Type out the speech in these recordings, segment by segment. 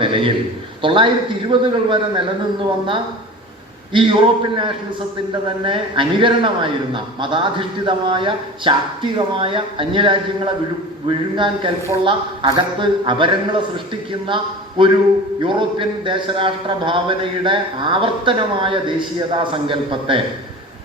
നിലയിൽ. തൊള്ളായിരത്തി ഇരുപതുകൾ വരെ നിലനിന്നു വന്ന ഈ യൂറോപ്യൻ നാഷണലിസത്തിന്റെ തന്നെ അനുകരണമായിരുന്ന മതാധിഷ്ഠിതമായ ശാക്തികമായ അന്യരാജ്യങ്ങളെ വിഴു വിഴുങ്ങാൻ കൽപ്പുള്ള അകത്ത് അപരങ്ങളെ സൃഷ്ടിക്കുന്ന ഒരു യൂറോപ്യൻ ദേശരാഷ്ട്ര ഭാവനയുടെ ആവർത്തനമായ ദേശീയതാ സങ്കല്പത്തെ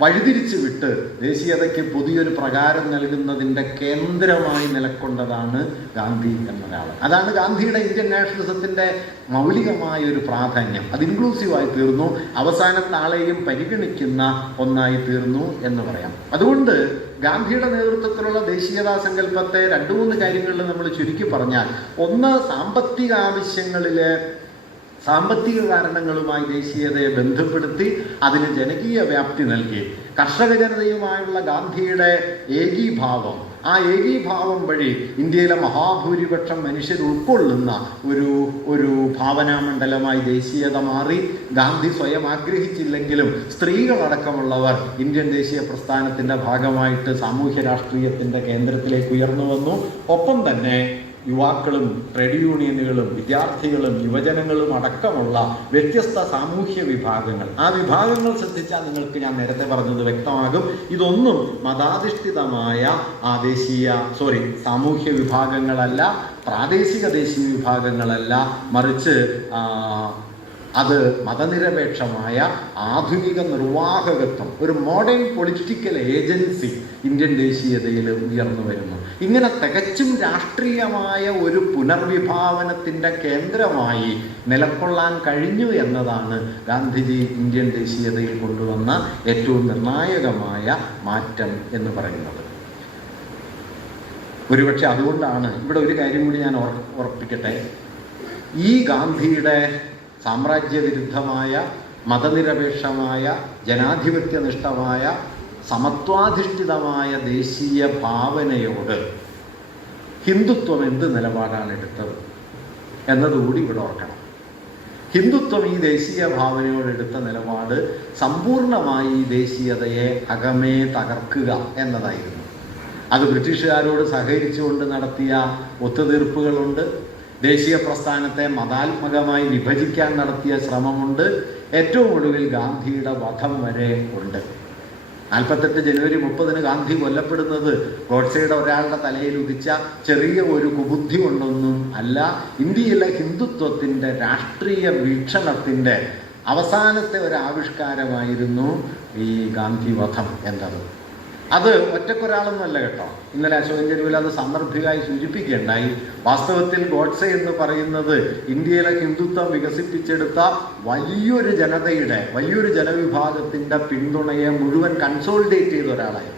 വഴിതിരിച്ചു വിട്ട് ദേശീയതയ്ക്ക് പുതിയൊരു പ്രകാരം നൽകുന്നതിന്റെ കേന്ദ്രമായി നിലക്കൊണ്ടതാണ് ഗാന്ധി എന്നൊരാൾ. അതാണ് ഗാന്ധിയുടെ ഇന്ത്യൻ നാഷണലിസത്തിന്റെ മൗലികമായ ഒരു പ്രാധാന്യം. അത് ഇൻക്ലൂസീവായി തീർന്നു അവസാനത്തെ ആളെയും പരിഗണിക്കുന്ന ഒന്നായി തീർന്നു എന്ന് പറയാം. അതുകൊണ്ട് ഗാന്ധിയുടെ നേതൃത്വത്തിലുള്ള ദേശീയതാ സങ്കല്പത്തെ രണ്ടു മൂന്ന് കാര്യങ്ങളിൽ നമ്മൾ ചുരുക്കി പറഞ്ഞാൽ ഒന്ന് സാമ്പത്തിക ആവശ്യങ്ങളിലെ സാമ്പത്തിക കാരണങ്ങളുമായി ദേശീയതയെ ബന്ധപ്പെടുത്തി അതിന് ജനകീയ വ്യാപ്തി നൽകി. കർഷക ജനതയുമായുള്ള ഗാന്ധിയുടെ ഏകീഭാവം. ആ ഏകീഭാവം വഴി ഇന്ത്യയിലെ മഹാഭൂരിപക്ഷം മനുഷ്യർ ഉൾക്കൊള്ളുന്ന ഒരു ഒരു ഭാവനാമണ്ഡലമായി ദേശീയത മാറി. ഗാന്ധി സ്വയം ആഗ്രഹിച്ചില്ലെങ്കിലും സ്ത്രീകളടക്കമുള്ളവർ ഇന്ത്യൻ ദേശീയ പ്രസ്ഥാനത്തിന്റെ ഭാഗമായിട്ട് സാമൂഹ്യ രാഷ്ട്രീയത്തിന്റെ കേന്ദ്രത്തിലേക്ക് ഉയർന്നു വന്നു. ഒപ്പം തന്നെ യുവാക്കളും ട്രേഡ് യൂണിയനുകളും വിദ്യാർത്ഥികളും യുവജനങ്ങളും അടക്കമുള്ള വ്യത്യസ്ത സാമൂഹ്യ വിഭാഗങ്ങൾ. ആ വിഭാഗങ്ങൾ ശ്രദ്ധിച്ചാൽ നിങ്ങൾക്ക് ഞാൻ നേരത്തെ പറഞ്ഞത് വ്യക്തമാകും. ഇതൊന്നും മതാധിഷ്ഠിതമായ ആദേശീയ ദേശീയ സോറി സാമൂഹ്യ വിഭാഗങ്ങളല്ല പ്രാദേശിക ദേശീയ വിഭാഗങ്ങളല്ല മറിച്ച് അത് മതനിരപേക്ഷമായ ആധുനിക നിർവാഹകത്വം ഒരു മോഡേൺ പൊളിറ്റിക്കൽ ഏജൻസി ഇന്ത്യൻ ദേശീയതയിൽ ഉയർന്നു വരുന്നു. ഇങ്ങനെ തികച്ചും രാഷ്ട്രീയമായ ഒരു പുനർവിഭാവനത്തിന്റെ കേന്ദ്രമായി നിലക്കൊള്ളാൻ കഴിഞ്ഞു എന്നതാണ് ഗാന്ധിജി ഇന്ത്യൻ ദേശീയതയിൽ കൊണ്ടുവന്ന ഏറ്റവും നിർണായകമായ മാറ്റം എന്ന് പറയുന്നത്. ഒരുപക്ഷെ അതുകൊണ്ടാണ് ഇവിടെ ഒരു കാര്യം കൂടി ഞാൻ ഉറപ്പിക്കട്ടെ ഈ ഗാന്ധിയുടെ സാമ്രാജ്യവിരുദ്ധമായ മതനിരപേക്ഷമായ ജനാധിപത്യനിഷ്ഠമായ സമത്വാധിഷ്ഠിതമായ ദേശീയ ഭാവനയോട് ഹിന്ദുത്വം എന്ത് നിലപാടാണ് എടുത്തത് എന്നതുകൂടി ഇവിടെ ഓർക്കണം. ഹിന്ദുത്വം ഈ ദേശീയ ഭാവനയോട് എടുത്ത നിലപാട് സമ്പൂർണമായി ഈ ദേശീയതയെ അകമേ തകർക്കുക എന്നതായിരുന്നു. അത് ബ്രിട്ടീഷുകാരോട് സഹകരിച്ചുകൊണ്ട് നടത്തിയ ഒത്തുതീർപ്പുകളുണ്ട്. ദേശീയ പ്രസ്ഥാനത്തെ മതാത്മകമായി വിഭജിക്കാൻ നടത്തിയ ശ്രമമുണ്ട്. ഏറ്റവും ഒടുവിൽ ഗാന്ധിയുടെ വധം വരെ ഉണ്ട്. നാൽപ്പത്തെട്ട് ജനുവരി മുപ്പതിന് ഗാന്ധി കൊല്ലപ്പെടുന്നത് ഗോഡ്സയുടെ ഒരാളുടെ തലയിൽ ഉദിച്ച ചെറിയ ഒരു കുബുദ്ധി കൊണ്ടൊന്നും അല്ല ഇന്ത്യയിലെ ഹിന്ദുത്വത്തിന്റെ രാഷ്ട്രീയ വീക്ഷണത്തിന്റെ അവസാനത്തെ ഒരു ആവിഷ്കാരമായിരുന്നു ഈ ഗാന്ധി വധം എന്നത്. അത് ഒറ്റക്കൊരാളൊന്നുമല്ല കേട്ടോ. ഇന്നലെ അശോകൻ ചെരുവിൽ അത് സന്ദർഭികമായി സൂചിപ്പിക്കുകയുണ്ടായി. വാസ്തവത്തിൽ ഗോഡ്സെ എന്ന് പറയുന്നത് ഇന്ത്യയിലെ ഹിന്ദുത്വം വികസിപ്പിച്ചെടുത്ത വലിയൊരു ജനതയുടെ വലിയൊരു ജനവിഭാഗത്തിന്റെ പിന്തുണയെ മുഴുവൻ കൺസോളിഡേറ്റ് ചെയ്ത ഒരാളായിരുന്നു.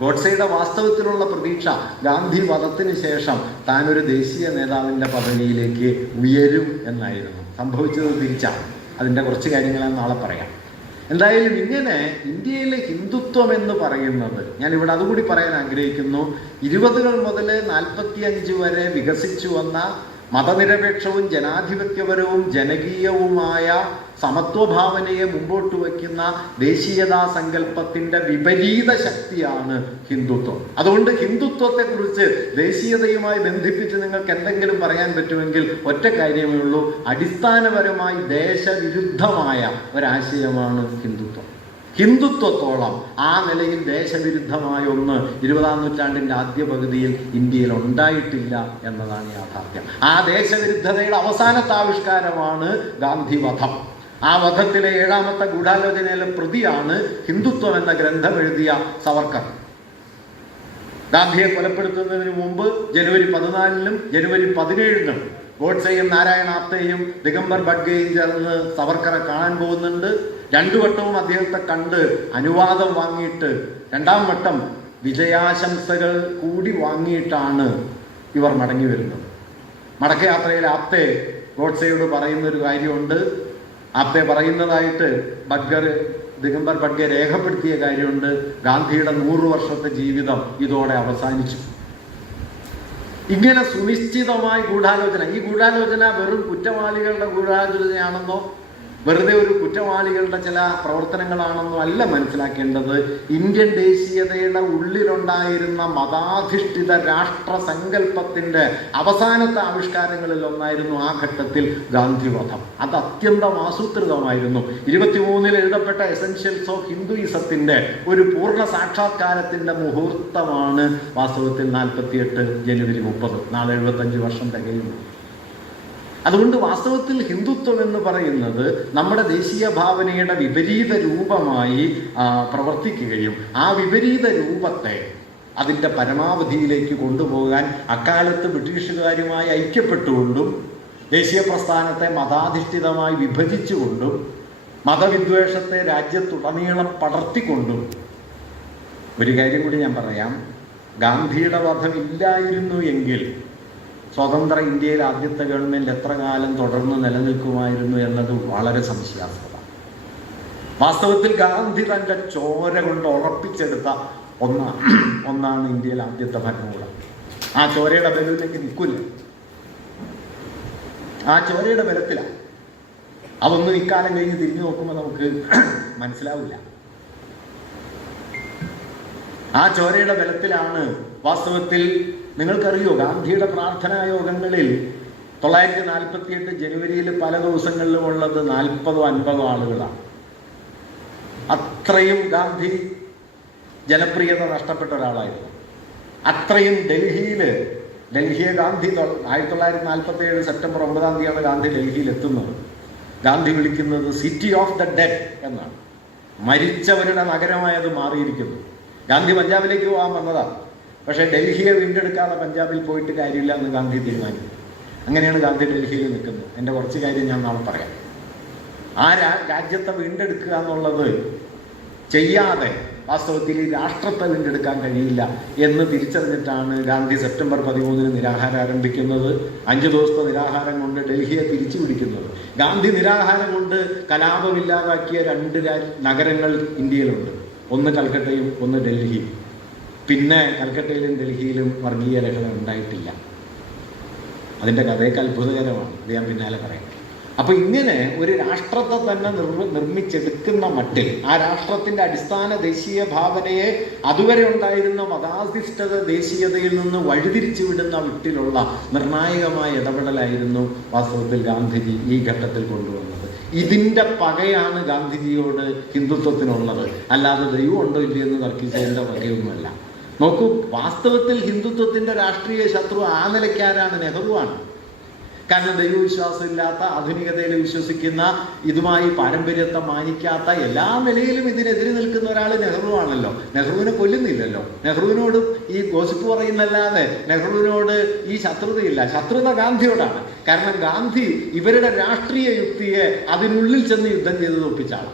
ഗോഡ്സെയുടെ വാസ്തവത്തിലുള്ള പ്രതീക്ഷ ഗാന്ധി വധത്തിന് ശേഷം താൻ ഒരു ദേശീയ നേതാവിന്റെ പദവിയിലേക്ക് ഉയരും എന്നായിരുന്നു. സംഭവിച്ചത് തിരിച്ചാണ്. അതിന്റെ കുറച്ച് കാര്യങ്ങൾ നാളെ പറയാം. എന്തായാലും ഇങ്ങനെ ഇന്ത്യയിലെ ഹിന്ദുത്വം എന്ന് പറയുന്നത് ഞാൻ ഇവിടെ അതുകൂടി പറയാൻ ആഗ്രഹിക്കുന്നു ഇരുപതുകൾ മുതൽ നാൽപ്പത്തി അഞ്ച് വരെ വികസിച്ചു വന്ന മതനിരപേക്ഷവും ജനാധിപത്യപരവും ജനകീയവുമായ സമത്വഭാവനയെ മുമ്പോട്ട് വയ്ക്കുന്ന ദേശീയതാ സങ്കല്പത്തിന്റെ വിപരീത ശക്തിയാണ് ഹിന്ദുത്വം. അതുകൊണ്ട് ഹിന്ദുത്വത്തെക്കുറിച്ച് ദേശീയതയുമായി ബന്ധിപ്പിച്ച് നിങ്ങൾക്ക് എന്തെങ്കിലും പറയാൻ പറ്റുമെങ്കിൽ ഒറ്റ കാര്യമേ ഉള്ളൂ. അടിസ്ഥാനപരമായി ദേശവിരുദ്ധമായ ഒരാശയമാണ് ഹിന്ദുത്വം. ഹിന്ദുത്വത്തോളം ആ നിലയിൽ ദേശവിരുദ്ധമായ ഒന്ന് ഇരുപതാം നൂറ്റാണ്ടിന്റെ ആദ്യ പകുതിയിൽ ഇന്ത്യയിൽ ഉണ്ടായിട്ടില്ല എന്നതാണ് യാഥാർത്ഥ്യം. ആ ദേശവിരുദ്ധതയുടെ അവസാനത്തെ ആവിഷ്കാരമാണ് ഗാന്ധി വധം ആ വധത്തിലെ ഏഴാമത്തെ ഗൂഢാലോചനയിലെ പ്രതിയാണ് ഹിന്ദുത്വം എന്ന ഗ്രന്ഥം എഴുതിയ സവർക്കർ. ഗാന്ധിയെ കൊലപ്പെടുത്തുന്നതിന് മുമ്പ് ജനുവരി പതിനാലിനും ജനുവരി പതിനേഴിനും ഗോഡ്സെയും നാരായണാപ്തയും ദിഗംബർ ബഡ്ഗയും ചേർന്ന് സവർക്കറെ കാണാൻ പോകുന്നുണ്ട്. രണ്ടു വട്ടവും അദ്ദേഹത്തെ കണ്ട് അനുവാദം വാങ്ങിയിട്ട് രണ്ടാം വട്ടം വിജയാശംസകൾ കൂടി വാങ്ങിയിട്ടാണ് ഇവർ മടങ്ങി വരുന്നത്. മടക്കയാത്രയിൽ ആപ്തെ ഗോഡ്സെയോട് പറയുന്ന ഒരു കാര്യമുണ്ട്. ആപ്തെ പറയുന്നതായിട്ട് ബഡ്ഗർ ദിഗംബർ ബഡ്ഗെ രേഖപ്പെടുത്തിയ കാര്യമുണ്ട്. ഗാന്ധിയുടെ നൂറു വർഷത്തെ ജീവിതം ഇതോടെ അവസാനിച്ചു. ഇങ്ങനെ സുനിശ്ചിതമായ ഗൂഢാലോചന. ഈ ഗൂഢാലോചന വെറും കുറ്റവാളികളുടെ ഗൂഢാലോചനയാണെന്നോ വെറുതെ ഒരു കുറ്റവാളികളുടെ ചില പ്രവർത്തനങ്ങളാണെന്നും അല്ല മനസ്സിലാക്കേണ്ടത്. ഇന്ത്യൻ ദേശീയതയുടെ ഉള്ളിലുണ്ടായിരുന്ന മതാധിഷ്ഠിത രാഷ്ട്ര സങ്കല്പത്തിന്റെ അവസാനത്തെ ആവിഷ്കാരങ്ങളിൽ ഒന്നായിരുന്നു ആ ഘട്ടത്തിൽ ഗാന്ധിവധം. അത് അത്യന്തം ആസൂത്രിതമായിരുന്നു. ഇരുപത്തിമൂന്നിൽ എഴുതപ്പെട്ട എസെൻഷ്യൽസ് ഓഫ് ഹിന്ദുയിസത്തിന്റെ ഒരു പൂർണ സാക്ഷാത്കാരത്തിന്റെ മുഹൂർത്തമാണ് വാസ്തവത്തിൽ നാൽപ്പത്തിയെട്ട് ജനുവരി മുപ്പത്. നാളെ എഴുപത്തഞ്ച് വർഷം തികയുന്നു. അതുകൊണ്ട് വാസ്തവത്തിൽ ഹിന്ദുത്വം എന്ന് പറയുന്നത് നമ്മുടെ ദേശീയ ഭാവനയുടെ വിപരീത രൂപമായി പ്രവർത്തിക്കുകയും ആ വിപരീത രൂപത്തെ അതിന്റെ പരമാവധിയിലേക്ക് കൊണ്ടുപോകാൻ അക്കാലത്ത് ബ്രിട്ടീഷുകാരുമായി ഐക്യപ്പെട്ടുകൊണ്ടും ദേശീയ പ്രസ്ഥാനത്തെ മതാധിഷ്ഠിതമായി വിഭജിച്ചുകൊണ്ടും മതവിദ്വേഷത്തെ രാജ്യത്തുടനീളം പടർത്തിക്കൊണ്ടും. ഒരു കാര്യം കൂടി ഞാൻ പറയാം. ഗാന്ധിയുടെ വധമില്ലായിരുന്നു എങ്കിൽ സ്വതന്ത്ര ഇന്ത്യയിൽ ആദ്യത്തെ ഗവൺമെന്റ് എത്ര കാലം തുടർന്ന് നിലനിൽക്കുമായിരുന്നു എന്നത് വളരെ സംശയാസ്പദമാണ് വാസ്തവത്തിൽ ഗാന്ധി തന്റെ ചോര കൊണ്ട് ഉറപ്പിച്ചെടുത്ത ഒന്നാണ് ഒന്നാണ് ഇന്ത്യയിൽ ആദ്യത്തെ ഭരണകൂടം. ആ ചോരയുടെ ബലത്തിലേക്ക് നിൽക്കില്ല ആ ചോരയുടെ ബലത്തിലാണ് അതൊന്നും ഇക്കാലം കഴിഞ്ഞ് തിരിഞ്ഞു നോക്കുമ്പോൾ നമുക്ക് മനസ്സിലാവില്ല. ആ ചോരയുടെ ബലത്തിലാണ് വാസ്തവത്തിൽ നിങ്ങൾക്കറിയോ ഗാന്ധിയുടെ പ്രാർത്ഥനാ യോഗങ്ങളിൽ തൊള്ളായിരത്തി നാൽപ്പത്തി എട്ട് ജനുവരിയിൽ പല ദിവസങ്ങളിലും ഉള്ളത് നാൽപ്പതോ അൻപതോ ആളുകളാണ്. അത്രയും ഗാന്ധി ജനപ്രിയത നഷ്ടപ്പെട്ട ഒരാളായിരുന്നു. അത്രയും ഡൽഹിയിൽ ഡൽഹിയെ ഗാന്ധി ആയിരത്തി തൊള്ളായിരത്തി നാൽപ്പത്തി ഏഴ് സെപ്റ്റംബർ ഒമ്പതാം തീയതിയാണ് ഗാന്ധി ഡൽഹിയിൽ എത്തുന്നത് ഗാന്ധി വിളിക്കുന്നത് സിറ്റി ഓഫ് ദ ഡെഡ് എന്നാണ്. മരിച്ചവരുടെ നഗരമായത് മാറിയിരിക്കുന്നു. ഗാന്ധി പഞ്ചാബിലേക്ക് പോകാൻ വന്നതാണ് പക്ഷേ ഡൽഹിയെ വീണ്ടെടുക്കാതെ പഞ്ചാബിൽ പോയിട്ട് കാര്യമില്ല എന്ന് ഗാന്ധി തീരുമാനിച്ചു. അങ്ങനെയാണ് ഗാന്ധി ഡൽഹിയിൽ നിൽക്കുന്നത്. എന്റെ കുറച്ച് കാര്യം ഞാൻ നാളെ പറയാം. ആ രാജ്യത്തെ വീണ്ടെടുക്കുക എന്നുള്ളത് ചെയ്യാതെ വാസ്തവത്തിൽ ഈ രാഷ്ട്രത്തെ വീണ്ടെടുക്കാൻ കഴിയില്ല എന്ന് തിരിച്ചറിഞ്ഞിട്ടാണ് ഗാന്ധി സെപ്റ്റംബർ പതിമൂന്നിന് നിരാഹാരം ആരംഭിക്കുന്നത്. അഞ്ചു ദിവസത്തെ നിരാഹാരം കൊണ്ട് ഡൽഹിയെ തിരിച്ചു പിടിക്കുന്നത് ഗാന്ധി നിരാഹാരം കൊണ്ട് കലാപമില്ലാതാക്കിയ രണ്ട് നഗരങ്ങൾ ഇന്ത്യയിലുണ്ട്. ഒന്ന് കൽക്കട്ടയും ഒന്ന് ഡൽഹിയും പിന്നെ കൽക്കട്ടയിലും ഡൽഹിയിലും വർഗീയ ലഹളം ഉണ്ടായിട്ടില്ല. അതിന്റെ കഥയൊക്കെ അത്ഭുതകരമാണ്. അത് ഞാൻ പിന്നാലെ പറയാം. അപ്പൊ ഇങ്ങനെ ഒരു രാഷ്ട്രത്തെ തന്നെ നിർമ്മ നിർമ്മിച്ചെടുക്കുന്ന മട്ടിൽ ആ രാഷ്ട്രത്തിന്റെ അടിസ്ഥാന ദേശീയ ഭാവനയെ അതുവരെ ഉണ്ടായിരുന്ന മതാധിഷ്ഠിത ദേശീയതയിൽ നിന്ന് വഴിതിരിച്ചു വിടുന്ന വിട്ടിലുള്ള നിർണായകമായ ഇടപെടലായിരുന്നു വാസ്തവത്തിൽ ഗാന്ധിജി ഈ ഘട്ടത്തിൽ കൊണ്ടുവന്നത്. ഇതിന്റെ പകയാണ് ഗാന്ധിജിയോട് ഹിന്ദുത്വത്തിനുള്ളത്. അല്ലാതെ ദൈവം ഉണ്ടോ ഇല്ലയെന്ന് തർക്കിച്ചതിന്റെ വകയൊന്നുമല്ല. നോക്കൂ വാസ്തവത്തിൽ ഹിന്ദുത്വത്തിന്റെ രാഷ്ട്രീയ ശത്രു ആ നിലയ്ക്കാരാണ് നെഹ്റുവാണ്. കാരണം ദൈവവിശ്വാസമില്ലാത്ത ആധുനികതയിൽ വിശ്വസിക്കുന്ന ഇതുമായി പാരമ്പര്യത്തെ മാനിക്കാത്ത എല്ലാ നിലയിലും ഇതിനെതിരെ നിൽക്കുന്ന ഒരാൾ നെഹ്റു ആണല്ലോ നെഹ്റുവിനെ കൊല്ലുന്നില്ലല്ലോ. നെഹ്റുവിനോട് ഈ ഗോസിപ്പ് പറയുന്നല്ലാതെ നെഹ്റുവിനോട് ഈ ശത്രുതയില്ല. ശത്രുത ഗാന്ധിയോടാണ്. കാരണം ഗാന്ധി ഇവരുടെ രാഷ്ട്രീയ യുക്തിയെ അതിനുള്ളിൽ ചെന്ന് യുദ്ധം ചെയ്ത് തോപ്പിച്ചാണ്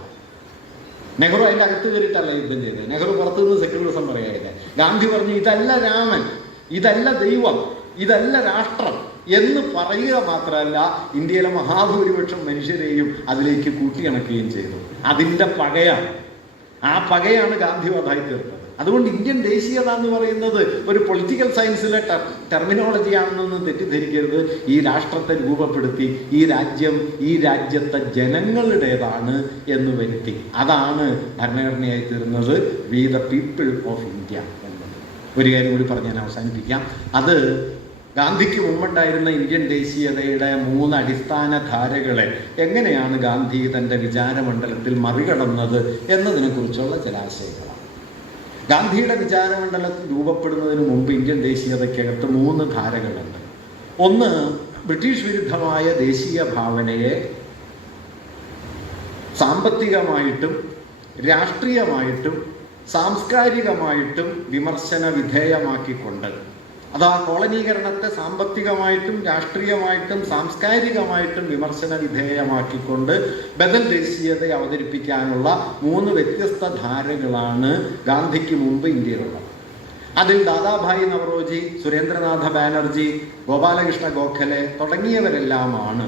നെഹ്റു അതിന്റെ അകത്ത് കയറിയിട്ടല്ല യുദ്ധം ചെയ്തത്. നെഹ്റു പുറത്തുനിന്ന് സെക്യുലറിസം പറയാതെ ഗാന്ധി പറഞ്ഞു ഇതല്ല രാമൻ ഇതല്ല ദൈവം ഇതല്ല രാഷ്ട്രം എന്ന് പറയുക മാത്രമല്ല ഇന്ത്യയിലെ മഹാഭൂരിപക്ഷം മനുഷ്യരെയും അതിലേക്ക് കൂട്ടിയിണക്കുകയും ചെയ്തു. അതിന്റെ പകയാണ്. ആ പകയാണ് ഗാന്ധിവധായി തീർത്തത്. അതുകൊണ്ട് ഇന്ത്യൻ ദേശീയത എന്ന് പറയുന്നത് ഒരു പൊളിറ്റിക്കൽ സയൻസിലെ ടെർമിനോളജി ആണെന്നൊന്നും തെറ്റിദ്ധരിക്കരുത്. ഈ രാഷ്ട്രത്തെ രൂപപ്പെടുത്തി ഈ രാജ്യം ഈ രാജ്യത്തെ ജനങ്ങളുടേതാണ് എന്ന് വരുത്തി. അതാണ് ഭരണഘടനയായി തീർന്നത് we the people of India ഒരു കാര്യം കൂടി പറഞ്ഞ് ഞാൻ അവസാനിപ്പിക്കാം. അത് ഗാന്ധിക്ക് മുമ്പുണ്ടായിരുന്ന ഇന്ത്യൻ ദേശീയതയുടെ മൂന്ന് അടിസ്ഥാന ധാരകളെ എങ്ങനെയാണ് ഗാന്ധി തന്റെ വിചാരമണ്ഡലത്തിൽ മറികടന്നത് എന്നതിനെക്കുറിച്ചുള്ള ചില ആശയങ്ങളാണ്. ഗാന്ധിയുടെ വിചാരമണ്ഡലത്തിൽ രൂപപ്പെടുന്നതിന് മുമ്പ് ഇന്ത്യൻ ദേശീയതയ്ക്കകത്ത് മൂന്ന് ധാരകളുണ്ട്. ഒന്ന് ബ്രിട്ടീഷ് വിരുദ്ധമായ ദേശീയ ഭാവനയെ സാമ്പത്തികമായിട്ടും രാഷ്ട്രീയമായിട്ടും സാംസ്കാരികമായിട്ടും വിമർശന വിധേയമാക്കിക്കൊണ്ട് അതാ കോളനീകരണത്തെ സാമ്പത്തികമായിട്ടും രാഷ്ട്രീയമായിട്ടും സാംസ്കാരികമായിട്ടും വിമർശന വിധേയമാക്കിക്കൊണ്ട് ബദൽ ദേശീയതയെ അവതരിപ്പിക്കാനുള്ള മൂന്ന് വ്യത്യസ്ത ധാരകളാണ് ഗാന്ധിക്ക് മുമ്പ് ഇന്ത്യയിലുള്ളത്. അതിൽ ദാദാഭായ് നവറോജി സുരേന്ദ്രനാഥ ബാനർജി ഗോപാലകൃഷ്ണ ഗോഖലെ തുടങ്ങിയവരെല്ലാമാണ്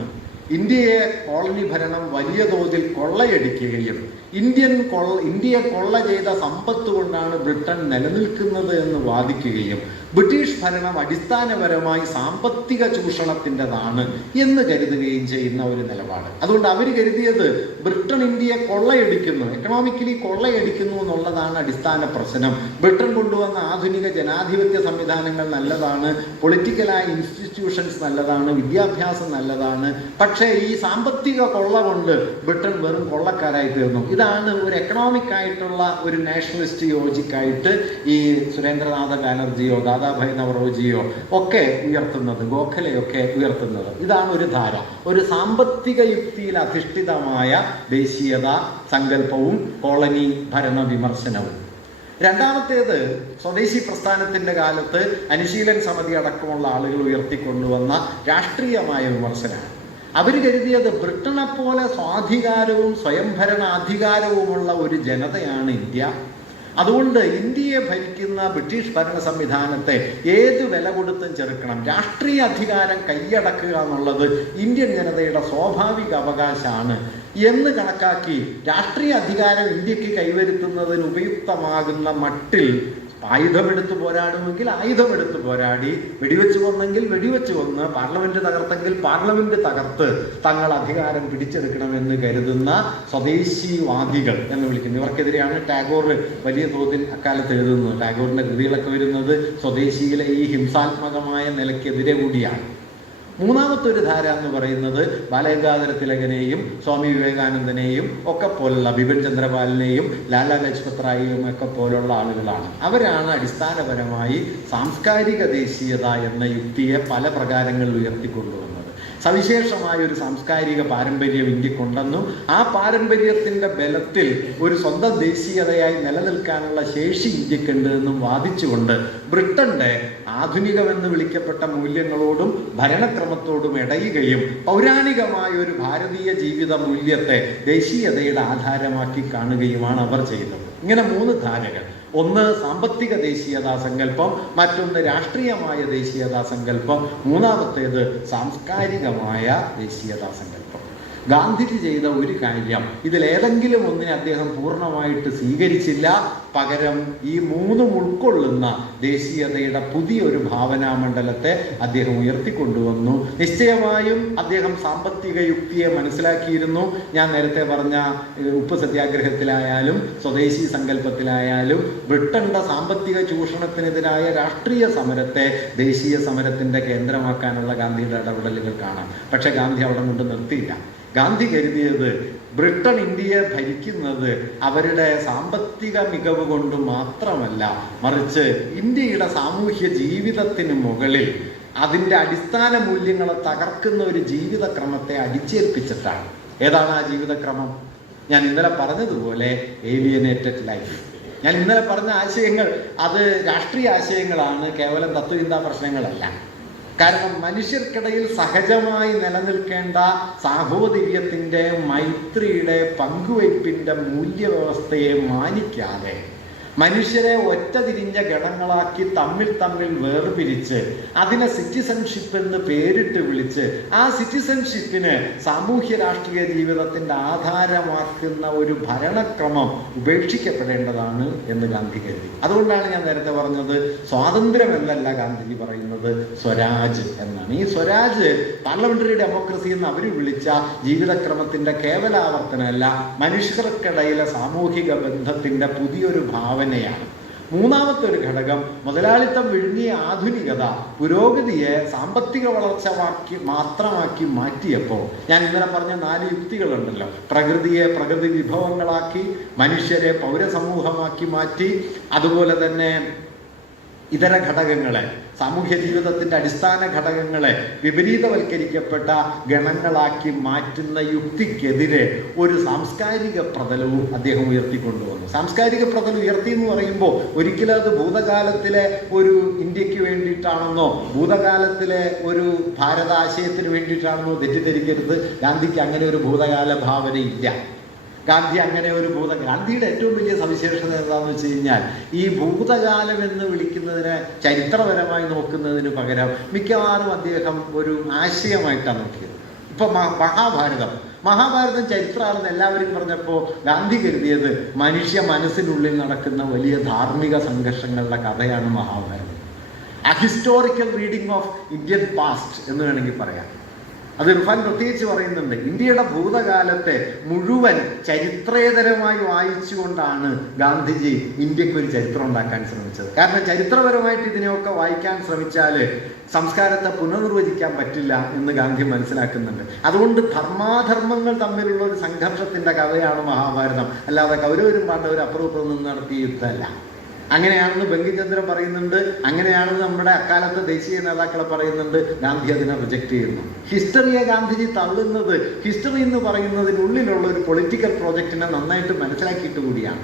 ഇന്ത്യയെ കോളനി ഭരണം വലിയ തോതിൽ കൊള്ളയടിക്കുകയും ഇന്ത്യൻ കൊള്ള ഇന്ത്യയെ കൊള്ള ചെയ്ത സമ്പത്ത് കൊണ്ടാണ് ബ്രിട്ടൻ നിലനിൽക്കുന്നത് എന്ന് വാദിക്കുകയും ബ്രിട്ടീഷ് ഭരണം അടിസ്ഥാനപരമായി സാമ്പത്തിക ചൂഷണത്തിന്റെതാണ് എന്ന് കരുതുകയും ചെയ്യുന്ന ഒരു നിലപാട്. അതുകൊണ്ട് അവർ കരുതിയത് ബ്രിട്ടൻ ഇന്ത്യയെ കൊള്ളയടിക്കുന്നു എക്കണോമിക്കലി കൊള്ളയടിക്കുന്നു എന്നുള്ളതാണ് അടിസ്ഥാന പ്രശ്നം. ബ്രിട്ടൻ കൊണ്ടുവന്ന ആധുനിക ജനാധിപത്യ സംവിധാനങ്ങൾ നല്ലതാണ് പൊളിറ്റിക്കലായ ഇൻസ്റ്റിറ്റ്യൂഷൻസ് നല്ലതാണ് വിദ്യാഭ്യാസം നല്ലതാണ്. പക്ഷേ ഈ സാമ്പത്തിക കൊള്ള കൊണ്ട് ബ്രിട്ടൻ വെറും കൊള്ളക്കാരായി തീർന്നു. ഇതാണ് ഒരു എക്കണോമിക് ആയിട്ടുള്ള ഒരു നാഷണലിസ്റ്റ് യോജിക്കായിട്ട് ഈ സുരേന്ദ്രനാഥ ബാനർജിയോ ദാദാഭായ് നവറോജിയോ ഒക്കെ ഉയർത്തുന്നത് ഗോഖലെയൊക്കെ ഉയർത്തുന്നത്. ഇതാണ് ഒരു ധാര. ഒരു സാമ്പത്തിക യുക്തിയിൽ അധിഷ്ഠിതമായ ദേശീയത സങ്കല്പവും കോളനി ഭരണ വിമർശനവും. രണ്ടാമത്തേത് സ്വദേശി പ്രസ്ഥാനത്തിന്റെ കാലത്ത് അനുശീലൻ സമിതി അടക്കമുള്ള ആളുകൾ ഉയർത്തിക്കൊണ്ടുവന്ന രാഷ്ട്രീയമായ വിമർശനമാണ്. അവർ കരുതിയത് ബ്രിട്ടനെ പോലെ സ്വാധികാരവും സ്വയംഭരണാധികാരവുമുള്ള ഒരു ജനതയാണ് ഇന്ത്യ. അതുകൊണ്ട് ഇന്ത്യയെ ഭരിക്കുന്ന ബ്രിട്ടീഷ് ഭരണ സംവിധാനത്തെ ഏത് വില കൊടുത്തും ചെറുക്കണം. രാഷ്ട്രീയ അധികാരം കൈയടക്കുക എന്നുള്ളത് ഇന്ത്യൻ ജനതയുടെ സ്വാഭാവിക അവകാശമാണ്. എന്ന് കണക്കാക്കി രാഷ്ട്രീയ അധികാരം ഇന്ത്യയ്ക്ക് കൈവരുത്തുന്നതിന് ഉപയുക്തമാകുന്ന മട്ടിൽ ആയുധമെടുത്ത് പോരാടുമെങ്കിൽ ആയുധമെടുത്ത് പോരാടി. വെടിവെച്ച് കൊന്നെങ്കിൽ വെടിവെച്ച് കൊന്ന്. പാർലമെന്റ് തകർത്തെങ്കിൽ പാർലമെന്റ് തകർത്ത് തങ്ങൾ അധികാരം പിടിച്ചെടുക്കണമെന്ന് കരുതുന്ന സ്വദേശിവാദികൾ എന്ന് വിളിക്കുന്നു. ഇവർക്കെതിരെയാണ് ടാഗോർ വലിയ തോതിൽ അക്കാലത്ത് എഴുതുന്നത്. ടാഗോറിന്റെ കൃതികളൊക്കെ വരുന്നത് സ്വദേശിയിലെ ഈ ഹിംസാത്മകമായ നിലയ്ക്കെതിരെ കൂടിയാണ്. മൂന്നാമത്തെ ഒരു ധാര എന്ന് പറയുന്നത് ബാലഗംഗാധര തിലകനെയും സ്വാമി വിവേകാനന്ദനെയും ഒക്കെ പോലുള്ള ബിപിൻ ചന്ദ്രപാലിനെയും ലാലാ ലജ്പത് റായിയും ഒക്കെ പോലുള്ള ആളുകളാണ്. അവരാണ് അടിസ്ഥാനപരമായി സാംസ്കാരിക ദേശീയത എന്ന യുക്തിയെ പല പ്രകാരങ്ങളിൽ ഉയർത്തിക്കൊണ്ടുവന്നത്. സവിശേഷമായ ഒരു സാംസ്കാരിക പാരമ്പര്യം ഇന്ത്യക്കുണ്ടെന്നും ആ പാരമ്പര്യത്തിന്റെ ബലത്തിൽ ഒരു സ്വന്തം ദേശീയതയായി നിലനിൽക്കാനുള്ള ശേഷി ഇന്ത്യക്കുണ്ട് എന്നും വാദിച്ചുകൊണ്ട് ബ്രിട്ടന്റെ ആധുനികമെന്ന് വിളിക്കപ്പെട്ട മൂല്യങ്ങളോടും ഭരണക്രമത്തോടും ഇടയുകയും പൗരാണികമായ ഒരു ഭാരതീയ ജീവിത മൂല്യത്തെ ദേശീയതയുടെ ആധാരമാക്കി കാണുകയുമാണ് അവർ ചെയ്തത് ഇങ്ങനെ മൂന്ന് ധാരകൾ. ഒന്ന് സാമ്പത്തിക ദേശീയതാ സങ്കല്പം മറ്റൊന്ന് രാഷ്ട്രീയമായ ദേശീയതാ സങ്കല്പം മൂന്നാമത്തേത് സാംസ്കാരികമായ ദേശീയതാ സങ്കല്പം. ഗാന്ധിജി ചെയ്ത ഒരു കാര്യം. ഇതിലേതെങ്കിലും ഒന്നിനെ അദ്ദേഹം പൂർണമായിട്ട് സ്വീകരിച്ചില്ല. പകരം ഈ മൂന്നും ഉൾക്കൊള്ളുന്ന ദേശീയതയുടെ പുതിയൊരു ഭാവനാമണ്ഡലത്തെ അദ്ദേഹം ഉയർത്തിക്കൊണ്ടുവന്നു. നിശ്ചയമായും അദ്ദേഹം സാമ്പത്തിക യുക്തിയെ മനസ്സിലാക്കിയിരുന്നു. ഞാൻ നേരത്തെ പറഞ്ഞ ഉപ്പ് സത്യാഗ്രഹത്തിലായാലും സ്വദേശി സങ്കല്പത്തിലായാലും ബ്രിട്ടന്റെ സാമ്പത്തിക ചൂഷണത്തിനെതിരായ രാഷ്ട്രീയ സമരത്തെ ദേശീയ സമരത്തിന്റെ കേന്ദ്രമാക്കാനുള്ള ഗാന്ധിയുടെ ഇടപെടലുകൾ കാണാം. പക്ഷെ ഗാന്ധി അവിടെ കൊണ്ട് നിർത്തിയില്ല. ഗാന്ധി കരുതിയത് ബ്രിട്ടൻ ഇന്ത്യയെ ഭരിക്കുന്നത് അവരുടെ സാമ്പത്തിക മികവ് കൊണ്ട് മാത്രമല്ല മറിച്ച് ഇന്ത്യയുടെ സാമൂഹ്യ ജീവിതത്തിന് മുകളിൽ അതിന്റെ അടിസ്ഥാന മൂല്യങ്ങളെ തകർക്കുന്ന ഒരു ജീവിതക്രമത്തെ അടിച്ചേൽപ്പിച്ചിട്ടാണ്. ഏതാണ് ആ ജീവിതക്രമം? ഞാൻ ഇന്നലെ പറഞ്ഞതുപോലെ ഏലിയനേറ്റഡ് ലൈഫ് ഞാൻ ഇന്നലെ പറഞ്ഞ ആശയങ്ങൾ അത് രാഷ്ട്രീയ ആശയങ്ങളാണ് കേവലം തത്വചിന്താ പ്രശ്നങ്ങളല്ല. കാരണം മനുഷ്യർക്കിടയിൽ സഹജമായി നിലനിൽക്കേണ്ട സാഹോദര്യത്തിന്റെ മൈത്രിയുടെ പങ്കുവയ്പ്പിന്റെ മൂല്യവ്യവസ്ഥയെ മാനിക്കാതെ മനുഷ്യരെ ഒറ്റ തിരിഞ്ഞ ഗണങ്ങളാക്കി തമ്മിൽ തമ്മിൽ വേർപിരിച്ച് അതിനെ സിറ്റിസൺഷിപ്പ് എന്ന് പേരിട്ട് വിളിച്ച് ആ സിറ്റിസൺഷിപ്പിന് സാമൂഹ്യ രാഷ്ട്രീയ ജീവിതത്തിന്റെ ആധാരമാക്കുന്ന ഒരു ഭരണക്രമം ഉപേക്ഷിക്കപ്പെടേണ്ടതാണ് എന്ന് ഗാന്ധി കരുതി. അതുകൊണ്ടാണ് ഞാൻ നേരത്തെ പറഞ്ഞത് സ്വാതന്ത്ര്യം എന്നല്ല ഗാന്ധിജി പറയുന്നത് സ്വരാജ് എന്നാണ്. ഈ സ്വരാജ് പാർലമെന്ററി ഡെമോക്രസി എന്ന് അവർ വിളിച്ച ജീവിതക്രമത്തിന്റെ കേവലാവർത്തനമല്ല മനുഷ്യർക്കിടയിലെ സാമൂഹിക ബന്ധത്തിന്റെ പുതിയൊരു ഭാവനയാണ് മൂന്നാമത്തെ ഒരു ഘടകം മുതലാളിത്തം വിഴുങ്ങിയ ആധുനികത പുരോഗതിയെ സാമ്പത്തിക വളർച്ച മാക്കി മാത്രമാക്കി മാറ്റിയപ്പോൾ ഞാൻ ഇന്നലെ പറഞ്ഞ നാല് യുക്തികളുണ്ടല്ലോ. പ്രകൃതിയെ പ്രകൃതി വിഭവങ്ങളാക്കി മനുഷ്യരെ പൗരസമൂഹമാക്കി മാറ്റി അതുപോലെ തന്നെ ഇതര ഘടകങ്ങളെ സാമൂഹ്യ ജീവിതത്തിന്റെ അടിസ്ഥാന ഘടകങ്ങളെ വിപരീതവൽക്കരിക്കപ്പെട്ട ഗണങ്ങളാക്കി മാറ്റുന്ന യുക്തിക്കെതിരെ ഒരു സാംസ്കാരിക പ്രതലവും അദ്ദേഹം ഉയർത്തിക്കൊണ്ടുവന്നു. സാംസ്കാരിക പ്രതലം ഉയർത്തി എന്ന് പറയുമ്പോൾ ഒരിക്കലും അത് ഭൂതകാലത്തിലെ ഒരു ഇന്ത്യയ്ക്ക് വേണ്ടിയിട്ടാണെന്നോ ഭൂതകാലത്തിലെ ഒരു ഭാരതാശയത്തിന് വേണ്ടിയിട്ടാണെന്നോ തെറ്റിദ്ധരിക്കരുത്. ഗാന്ധിക്ക് അങ്ങനെ ഒരു ഭൂതകാല ഭാവനയില്ല ഗാന്ധി അങ്ങനെ ഒരു ഭൂത ഗാന്ധിയുടെ ഏറ്റവും വലിയ സവിശേഷത എന്താണെന്ന് വെച്ച് കഴിഞ്ഞാൽ ഈ ഭൂതകാലം എന്ന് വിളിക്കുന്നതിനെ ചരിത്രപരമായി നോക്കുന്നതിന് പകരം മിക്കവാറും അദ്ദേഹം ഒരു ആശയമായിട്ടാണ് നോക്കിയത്. ഇപ്പൊ മഹാഭാരതം. മഹാഭാരതം ചരിത്രമാണെന്ന് എല്ലാവരും പറഞ്ഞപ്പോൾ ഗാന്ധി കരുതിയത് മനുഷ്യ മനസ്സിനുള്ളിൽ നടക്കുന്ന വലിയ ധാർമ്മിക സംഘർഷങ്ങളുടെ കഥയാണ് Mahabharatam. Ahistorical historical reading of Indian past എന്ന് വേണമെങ്കിൽ പറയാം. അത് ഇർഫാൻ പ്രത്യേകിച്ച് പറയുന്നുണ്ട്. ഇന്ത്യയുടെ ഭൂതകാലത്തെ മുഴുവൻ ചരിത്രേതരമായി വായിച്ചുകൊണ്ടാണ് ഗാന്ധിജി ഇന്ത്യയ്ക്ക് ഒരു ചരിത്രം ഉണ്ടാക്കാൻ ശ്രമിച്ചത്. കാരണം ചരിത്രപരമായിട്ട് ഇതിനെയൊക്കെ വായിക്കാൻ ശ്രമിച്ചാൽ സംസ്കാരത്തെ പുനർനിർവചിക്കാൻ പറ്റില്ല എന്ന് ഗാന്ധി മനസ്സിലാക്കുന്നുണ്ട്. അതുകൊണ്ട് ധർമാധർമ്മങ്ങൾ തമ്മിലുള്ള ഒരു സംഘർഷത്തിന്റെ കഥയാണ് മഹാഭാരതം. അല്ലാതെ കൗരവരും പാണ്ഡവരും അപ്പുറം നിന്ന് നടത്തിയ യുദ്ധമല്ല അങ്ങനെയാണെന്ന് ബങ്കിചന്ദ്രൻ പറയുന്നുണ്ട് അങ്ങനെയാണെന്ന് നമ്മുടെ അക്കാലത്തെ ദേശീയ നേതാക്കളെ പറയുന്നുണ്ട് ഗാന്ധി അതിനെ റിജക്ട് ചെയ്യുന്നു. ഹിസ്റ്ററിയെ ഗാന്ധിജി തള്ളുന്നത് ഹിസ്റ്ററി എന്ന് പറയുന്നതിനുള്ളിലുള്ള ഒരു പൊളിറ്റിക്കൽ പ്രോജക്റ്റിനെ നന്നായിട്ട് മനസ്സിലാക്കിയിട്ട് കൂടിയാണ്.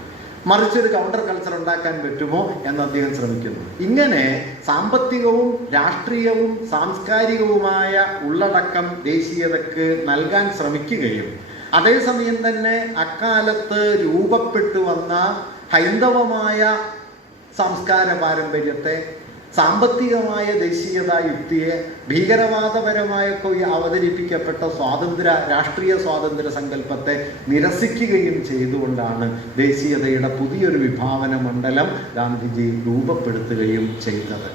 മറിച്ചൊരു കൗണ്ടർ കൾച്ചർ ഉണ്ടാക്കാൻ പറ്റുമോ എന്ന് അദ്ദേഹം ശ്രമിക്കുന്നു. ഇങ്ങനെ സാമ്പത്തികവും രാഷ്ട്രീയവും സാംസ്കാരികവുമായ ഉള്ളടക്കം ദേശീയതക്ക് നൽകാൻ ശ്രമിക്കുകയും അതേസമയം തന്നെ അക്കാലത്ത് രൂപപ്പെട്ടു വന്ന ഹൈന്ദവമായ സംസ്കാര പാരമ്പര്യത്തെ സാമ്പത്തികമായ ദേശീയത യുക്തിയെ ഭീകരവാദപരമായ അവതരിപ്പിക്കപ്പെട്ട സ്വാതന്ത്ര്യ രാഷ്ട്രീയ സ്വാതന്ത്ര്യ സങ്കല്പത്തെ നിരസിക്കുകയും ചെയ്തുകൊണ്ടാണ് ദേശീയതയുടെ പുതിയൊരു വിഭാവന മണ്ഡലം ഗാന്ധിജി രൂപപ്പെടുത്തുകയും ചെയ്തത്.